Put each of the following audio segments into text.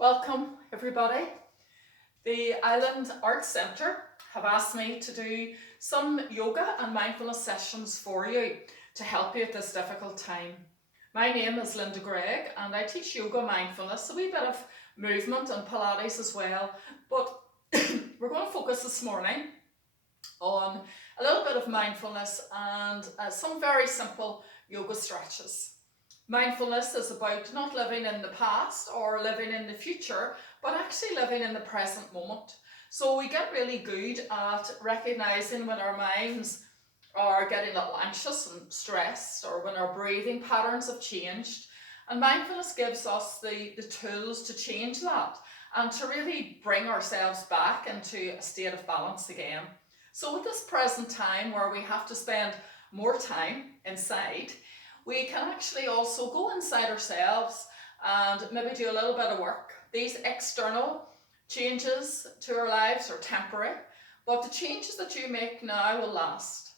Welcome everybody. The Island Arts Centre have asked me to do some yoga and mindfulness sessions for you to help you at this difficult time. My name is Lynda Gregg and I teach yoga mindfulness, a wee bit of movement and Pilates as well, but we're going to focus this morning on a little bit of mindfulness and some very simple yoga stretches. Mindfulness is about not living in the past or living in the future, but actually living in the present moment. So we get really good at recognizing when our minds are getting a little anxious and stressed, or when our breathing patterns have changed. And mindfulness gives us the tools to change that and to really bring ourselves back into a state of balance again. So with this present time where we have to spend more time inside, we can actually also go inside ourselves and maybe do a little bit of work. These external changes to our lives are temporary, but the changes that you make now will last.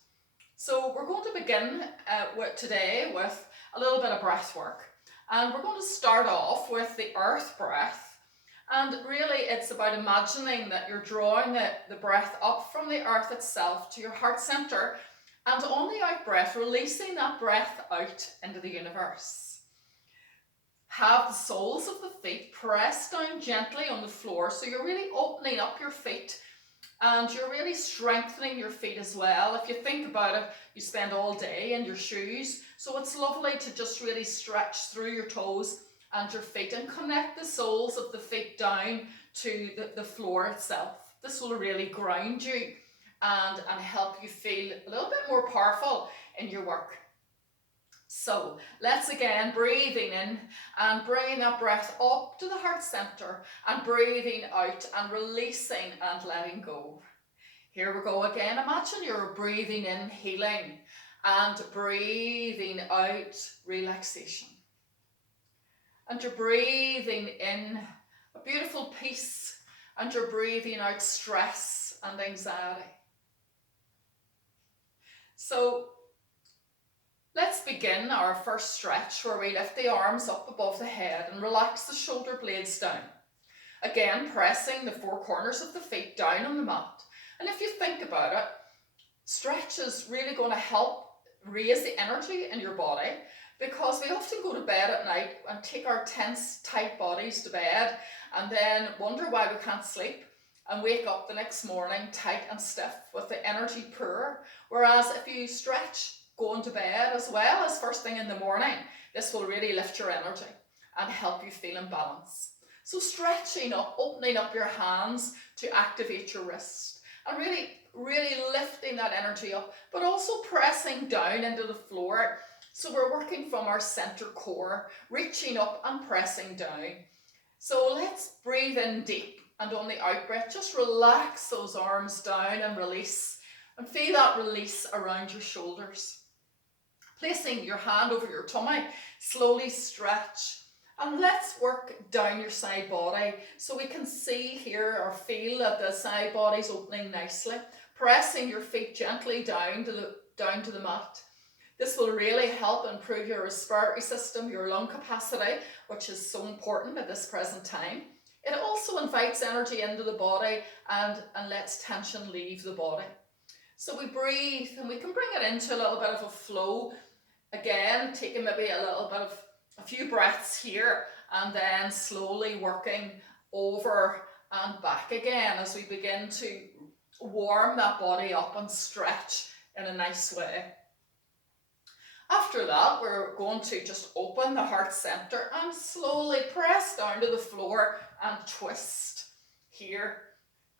So we're going to begin today with a little bit of breath work. And we're going to start off with the earth breath. And really it's about imagining that you're drawing the breath up from the earth itself to your heart center. And on the out breath, releasing that breath out into the universe. Have the soles of the feet press down gently on the floor. So you're really opening up your feet and you're really strengthening your feet as well. If you think about it, you spend all day in your shoes. So it's lovely to just really stretch through your toes and your feet and connect the soles of the feet down to the floor itself. This will really ground you and help you feel a little bit more powerful in your work. So let's again, breathing in and bringing that breath up to the heart center and breathing out and releasing and letting go. Here we go again. Imagine you're breathing in healing and breathing out relaxation. And you're breathing in a beautiful peace and you're breathing out stress and anxiety. So let's begin our first stretch where we lift the arms up above the head and relax the shoulder blades down. Again, pressing the four corners of the feet down on the mat. And if you think about it, stretch is really going to help raise the energy in your body, because we often go to bed at night and take our tense, tight bodies to bed and then wonder why we can't sleep and wake up the next morning tight and stiff with the energy poor. Whereas if you stretch going to bed as well as first thing in the morning, this will really lift your energy and help you feel in balance. So stretching up, opening up your hands to activate your wrist and really lifting that energy up, but also pressing down into the floor. So we're working from our center core, reaching up and pressing down. So let's breathe in deep, and on the out breath, just relax those arms down and release, and feel that release around your shoulders. Placing your hand over your tummy, slowly stretch, and let's work down your side body so we can see here or feel that the side body's opening nicely. Pressing your feet gently down to the mat. This will really help improve your respiratory system, your lung capacity, which is so important at this present time. It also invites energy into the body and lets tension leave the body. So we breathe and we can bring it into a little bit of a flow. Again, taking maybe a few breaths here and then slowly working over and back again as we begin to warm that body up and stretch in a nice way. After that, we're going to just open the heart center and slowly press down to the floor and twist here.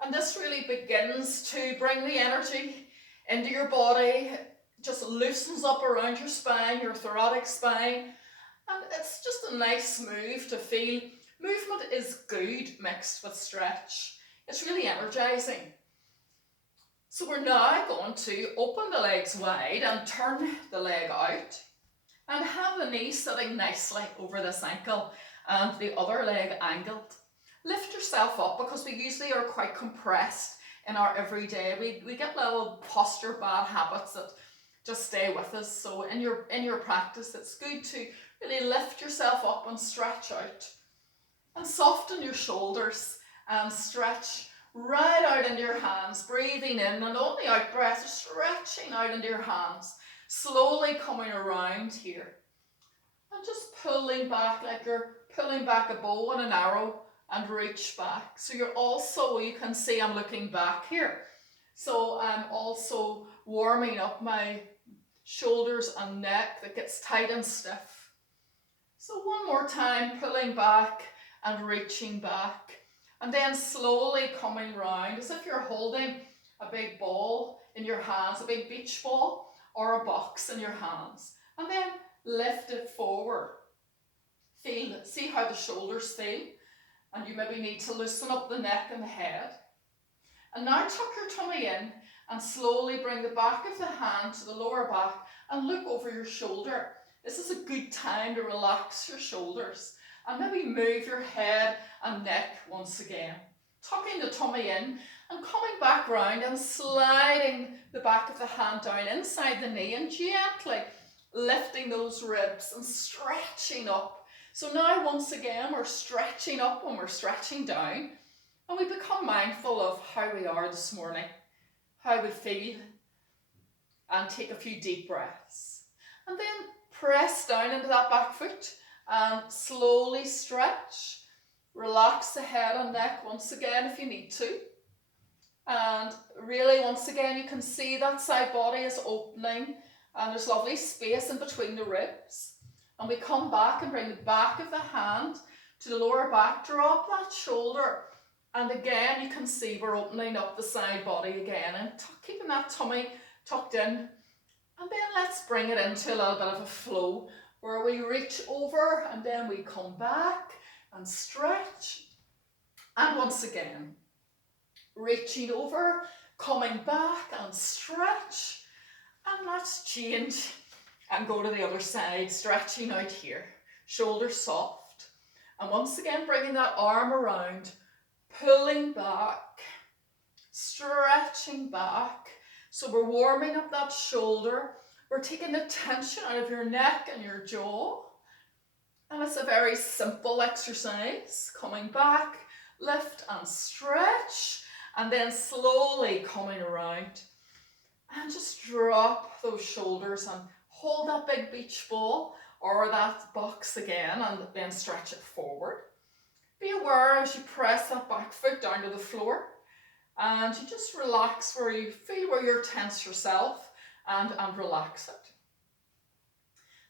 And this really begins to bring the energy into your body, just loosens up around your spine, your thoracic spine. And it's just a nice move to feel. Movement is good mixed with stretch. It's really energizing. So we're now going to open the legs wide and turn the leg out and have the knee sitting nicely over this ankle and the other leg angled. Lift yourself up, because we usually are quite compressed in our everyday. We get little posture bad habits that just stay with us. So in your practice, it's good to really lift yourself up and stretch out. And soften your shoulders and stretch right out into your hands, breathing in, and on the out breath, stretching out into your hands, slowly coming around here. And just pulling back like you're pulling back a bow and an arrow, and reach back. So you're also, you can see I'm looking back here. So I'm also warming up my shoulders and neck that gets tight and stiff. So one more time, pulling back and reaching back. And then slowly coming round as if you're holding a big ball in your hands, a big beach ball or a box in your hands. And then lift it forward. Feel it. See how the shoulders feel. And you maybe need to loosen up the neck and the head. And now tuck your tummy in and slowly bring the back of the hand to the lower back and look over your shoulder. This is a good time to relax your shoulders and maybe move your head and neck once again. Tucking the tummy in and coming back round and sliding the back of the hand down inside the knee and gently lifting those ribs and stretching up. So now once again we're stretching up when we're stretching down, and we become mindful of how we are this morning, how we feel, and take a few deep breaths. And then press down into that back foot and slowly stretch. Relax the head and neck once again if you need to. And really once again you can see that side body is opening and there's lovely space in between the ribs. And we come back and bring the back of the hand to the lower back, drop that shoulder. And again, you can see we're opening up the side body again and keeping that tummy tucked in. And then let's bring it into a little bit of a flow where we reach over and then we come back and stretch. And once again, reaching over, coming back and stretch. And let's change and go to the other side, stretching out here, shoulders soft. And once again, bringing that arm around, pulling back, stretching back. So we're warming up that shoulder. We're taking the tension out of your neck and your jaw. And it's a very simple exercise. Coming back, lift and stretch, and then slowly coming around. And just drop those shoulders and hold that big beach ball or that box again and then stretch it forward. Be aware as you press that back foot down to the floor and you just relax where you feel where you're tense yourself and relax it.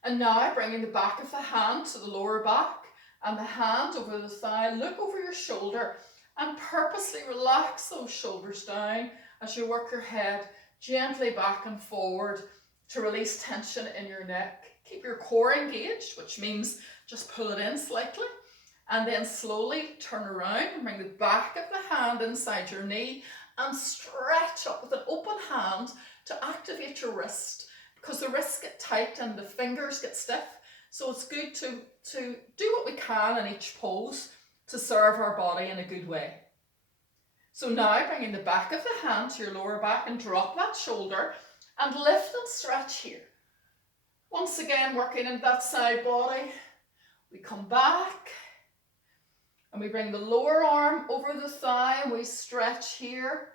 And now bringing the back of the hand to the lower back and the hand over the thigh, look over your shoulder and purposely relax those shoulders down as you work your head gently back and forward to release tension in your neck. Keep your core engaged, which means just pull it in slightly. And then slowly turn around and bring the back of the hand inside your knee and stretch up with an open hand to activate your wrist, because the wrists get tight and the fingers get stiff. So it's good to do what we can in each pose to serve our body in a good way. So now bringing the back of the hand to your lower back and drop that shoulder and lift and stretch here. Once again, working in that side body. We come back and we bring the lower arm over the thigh and we stretch here.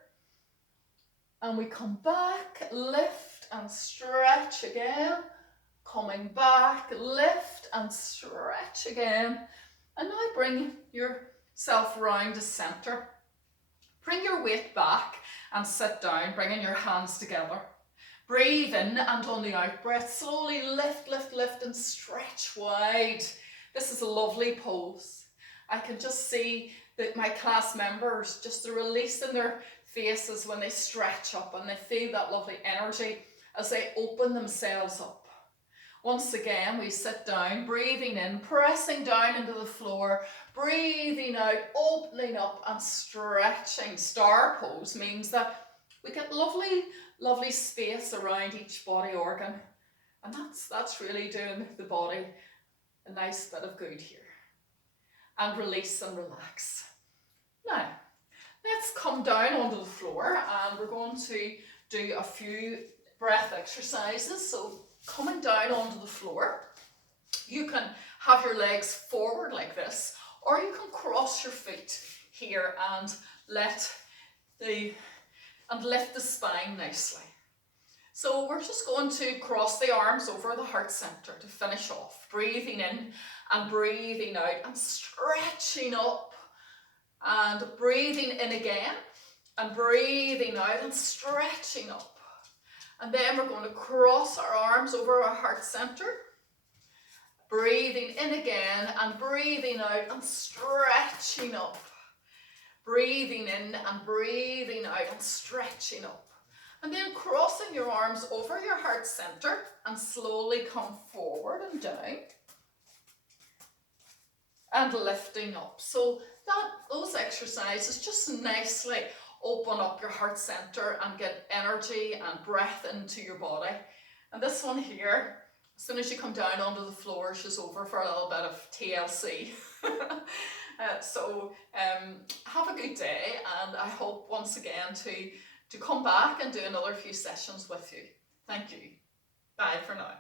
And we come back, lift and stretch again. Coming back, lift and stretch again. And now bring yourself round to center. Bring your weight back and sit down, bringing your hands together. Breathe in and on the out breath, slowly lift, lift, lift and stretch wide. This is a lovely pose. I can just see that my class members, just the release in their faces when they stretch up and they feel that lovely energy as they open themselves up. Once again, we sit down, breathing in, pressing down into the floor, breathing out, opening up and stretching. Star pose means that we get lovely space around each body organ. And that's really doing the body a nice bit of good here. And release and relax. Now, let's come down onto the floor and we're going to do a few breath exercises. So coming down onto the floor, you can have your legs forward like this, Or you can cross your feet here and lift the spine nicely. So we're just going to cross the arms over the heart center to finish off. Breathing in and breathing out and stretching up. And breathing in again and breathing out and stretching up. And then we're going to cross our arms over our heart center. Breathing in again and breathing out and stretching up. Breathing in and breathing out and stretching up. And then crossing your arms over your heart center and slowly come forward and down. And lifting up. So those exercises just nicely open up your heart center and get energy and breath into your body. And this one here, as soon as you come down onto the floor, she's over for a little bit of TLC. So have a good day, and I hope once again to come back and do another few sessions with you. Thank you. Bye for now.